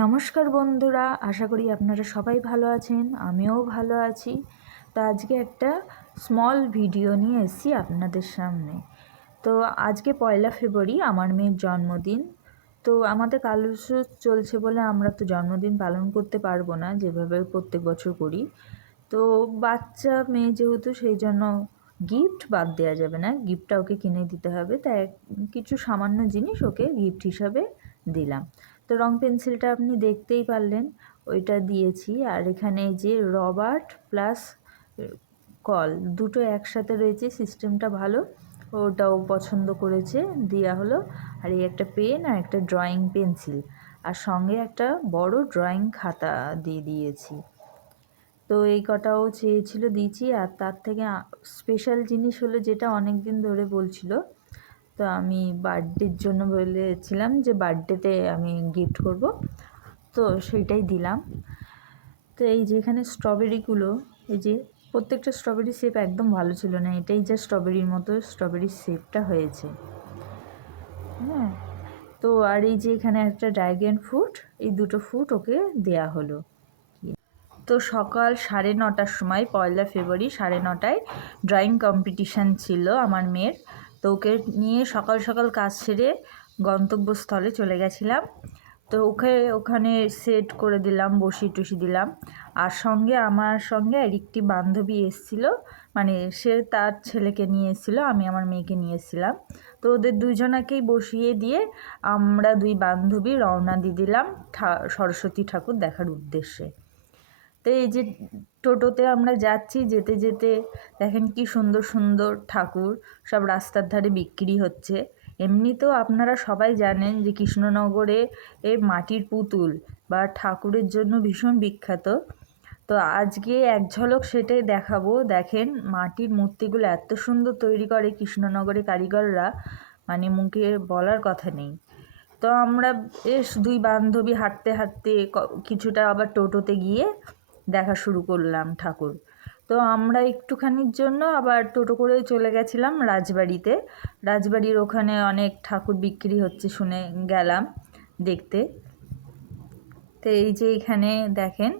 নমস্কার বন্ধুরা, আশা করি আপনারা সবাই ভালো আছেন। আমিও ভালো আছি। তো আজকে একটা স্মল ভিডিও নিয়ে এসেছি আপনাদের সামনে। তো আজকে 1 ফেব্রুয়ারি আমার মেয়ের জন্মদিন। তো আমাদের কালুসুচ চলছে বলে আমরা তো জন্মদিন পালন করতে পারবো না যেভাবে প্রত্যেক বছর করি। তো বাচ্চা মেয়ে যেহেতু, সেই জন্য গিফট বাদ দেওয়া যাবে না, গিফটটা ওকে কিনে দিতে হবে। তাই কিছু সামান্য জিনিস ওকে গিফট হিসাবে দিলাম। তো রং পেন্সিলটা আপনি দেখতেই পারলেন, ওইটা দিয়েছি। আর এখানে যে রবার্ট প্লাস কল দুটো একসাথে রয়েছে, সিস্টেমটা ভালো, ওটাও পছন্দ করেছে, দেওয়া হলো। আর এই একটা পেন আর একটা ড্রয়িং পেন্সিল, আর সঙ্গে একটা বড় ড্রয়িং খাতা দিয়ে দিয়েছি। তো এই কটাও চেয়েছিল, দিয়েছি। আর তার থেকে স্পেশাল জিনিস হলো, যেটা অনেক দিন ধরে বলছিল, তো আমি বার্থডের জন্য বলেছিলাম যে বার্থডেতে আমি গিফট করব, তো সেইটাই দিলাম। তো এই যে এখানে স্ট্রবেরিগুলো, এই যে প্রত্যেকটা স্ট্রবেরি শেপ একদম ভালো ছিল না, এটাই যা স্ট্রবেরির মতো স্ট্রবেরির শেপটা হয়েছে। হ্যাঁ, তো আর এই যে এখানে একটা ড্রাগন ফ্রুট, এই দুটো ফ্রুট ওকে দেয়া হলো। তো সকাল 9:30টার সময় 1 ফেব্রুয়ারি 9:30টায় ড্রয়িং কম্পিটিশান ছিল আমার মেয়ের। তো ওকে নিয়ে সকাল সকাল কাজ সেরে গন্তব্যস্থলে চলে গেছিলাম। তো ওখানে সেট করে দিলাম, বসিয়ে টসি দিলাম। আর আমার সঙ্গে আরেকটি বান্ধবী এসেছিল, মানে সে তার ছেলেকে নিয়ে এসেছিলো, আমি আমার মেয়েকে নিয়ে এসেছিলাম। তো ওদের দুজনাকেই বসিয়ে দিয়ে আমরা দুই বান্ধবী রওনা দিয়ে দিলাম সরস্বতী ঠাকুর দেখার উদ্দেশ্যে। তো এই যে টোটোতে আমরা যাচ্ছি, যেতে যেতে দেখেন কি সুন্দর সুন্দর ঠাকুর সব রাস্তার ধারে বিক্রি হচ্ছে। এমনিতেও আপনারা সবাই জানেন যে কৃষ্ণনগরে মাটির পুতুল বা ঠাকুরের জন্য ভীষণ বিখ্যাত। তো আজকে এক ঝলক সেটাই দেখাবো। দেখেন মাটির মূর্তিগুলো এত সুন্দর তৈরি করে কৃষ্ণনগরে কারিগররা, মানে মুখে বলার কথা নেই। তো আমরা বেশ দুই বান্ধবী হাঁটতে হাঁটতে কিছুটা আবার টোটোতে গিয়ে দেখা শুরু করলাম ঠাকুর। তো আমরা একটুখানির জন্য আবার টোটো করে চলে গেছিলাম রাজবাড়িতে। রাজবাড়ির ওখানে অনেক ঠাকুর বিক্রি হচ্ছে শুনে গেলাম দেখতে। তো এই যে এখানে দেখেন,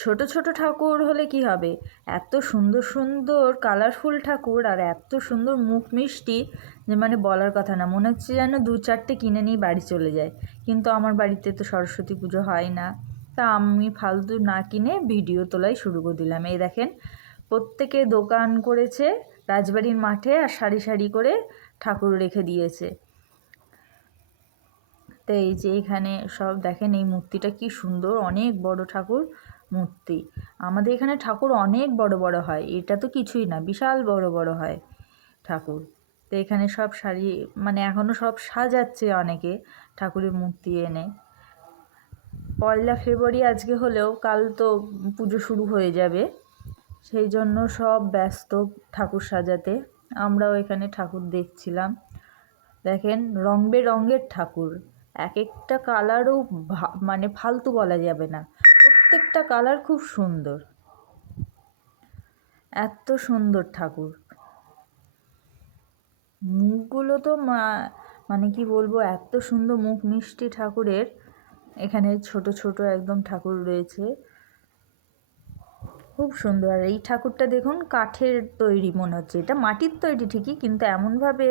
ছোট ছোট ঠাকুর হলে কি হবে, এত সুন্দর সুন্দর কালারফুল ঠাকুর আর এত সুন্দর মুখ মিষ্টি যে মানে বলার কথা না, মনে হচ্ছে যেন 2-4টে কিনে নিয়ে বাড়ি চলে যায়। কিন্তু আমার বাড়িতে তো সরস্বতী পুজো হয় না, তা আমি ফালতু না কিনে ভিডিও তোলাই শুরু করে দিলাম। এই দেখেন, প্রত্যেকে দোকান করেছে রাজবাড়ির মাঠে, আর সারি সারি করে ঠাকুর রেখে দিয়েছে। তো এই যে এখানে সব দেখেন, এই মূর্তিটা কি সুন্দর, অনেক বড় ঠাকুর মূর্তি। আমাদের এখানে ঠাকুর অনেক বড় বড় হয়, এটা তো কিছুই না, বিশাল বড় বড় হয় ঠাকুর। তো এখানে সব শাড়ি, মানে এখনও সব সাজাচ্ছে অনেকে ঠাকুরের মূর্তি এনে। 1 ফেব্রুয়ারি আজকে হলেও কাল তো পুজো শুরু হয়ে যাবে, সেই জন্য সব ব্যস্ত ঠাকুর সাজাতে। আমরাও এখানে ঠাকুর দেখছিলাম। দেখেন রং বেরঙের ঠাকুর, এক একটা কালারও মানে ফালতু বলা যাবে না, প্রত্যেকটা কালার খুব সুন্দর, এত সুন্দর ঠাকুর। মুখগুলো তো মানে কি বলবো, এত সুন্দর মুখ মিষ্টি ঠাকুরের। এখানে ছোট ছোট একদম ঠাকুর রয়েছে, খুব সুন্দর। আর এই ঠাকুরটা দেখুন কাঠের তৈরি মনে হচ্ছে, এটা মাটির তৈরি ঠিকই, কিন্তু এমনভাবে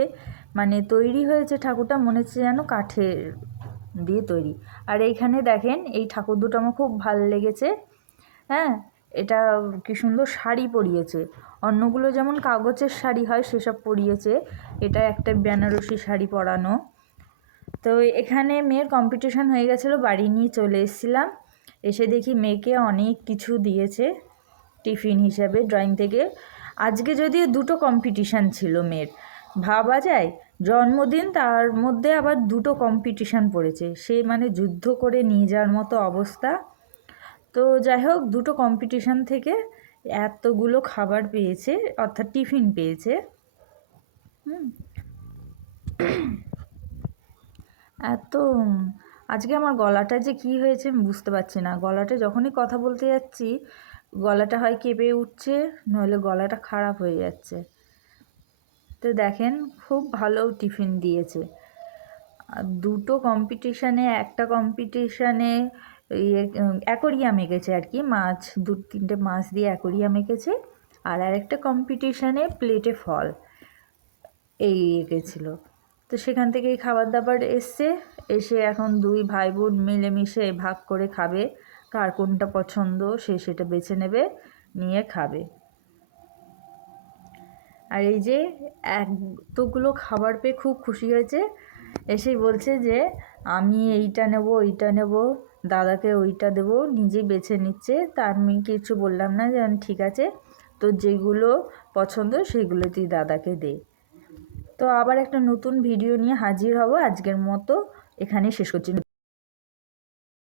মানে তৈরি হয়েছে ঠাকুরটা, মনে হচ্ছে যেন কাঠের দিয়ে তৈরি। আর এইখানে দেখেন, এই ঠাকুর দুটো আমার খুব ভালো লেগেছে। হ্যাঁ, এটা কি সুন্দর শাড়ি পরিয়েছে, অন্যগুলো যেমন কাগজের শাড়ি হয় সেসব পরিয়েছে, এটা একটা বেনারসি শাড়ি পরানো। তো এখানে মেয়ের কম্পিটিশান হয়ে গেছিলো, বাড়ি নিয়ে চলে এসেছিলাম। এসে দেখি মেয়েকে অনেক কিছু দিয়েছে টিফিন হিসাবে ড্রয়িং থেকে। আজকে যদিও 2টো কম্পিটিশান ছিল মেয়ের, ভাবা যায় জন্মদিন, তার মধ্যে আবার 2টো কম্পিটিশান পড়েছে, সে মানে যুদ্ধ করে নিয়ে যাওয়ার মতো অবস্থা। তো যাই হোক, 2টো কম্পিটিশান থেকে এতগুলো খাবার পেয়েছে, অর্থাৎ টিফিন পেয়েছে। এত আজকে আমার গলাটা যে কি হয়েছে আমি বুঝতে পারছি না, গলাটা যখনই কথা বলতে যাচ্ছি গলাটা হয় কেঁপে উঠছে, নইলে গলাটা খারাপ হয়ে যাচ্ছে। তো দেখেন খুব ভালো টিফিন দিয়েছে। দুটো কম্পিটিশানে, একটা কম্পিটিশানে অ্যাকোরিয়াম এঁকেছে আর কি, মাছ 2-3টে মাছ দিয়ে অ্যাকোরিয়াম এঁকেছে, আর আরেকটা কম্পিটিশানে প্লেটে ফল এই এঁকেছিল। তো সেখান থেকেই খাবার দাবার এসে এখন দুই ভাই বোন মিলেমিশে ভাগ করে খাবে, কার কোনটা পছন্দ সে সেটা বেছে নেবে, নিয়ে খাবে। আর এই যে এতগুলো খাবার পেয়ে খুব খুশি হয়েছে, এসেই বলছে যে আমি এইটা নেব, ওইটা নেব, দাদাকে ওইটা দেবো, নিজেই বেছে নিচ্ছে। তা আমি কিছু বললাম না, যে ঠিক আছে, তো যেগুলো পছন্দ সেগুলো তুই দাদাকে দে। তো আবার একটা নতুন ভিডিও নিয়ে হাজির হব, আজকের মতো এখানেই শেষ করছি।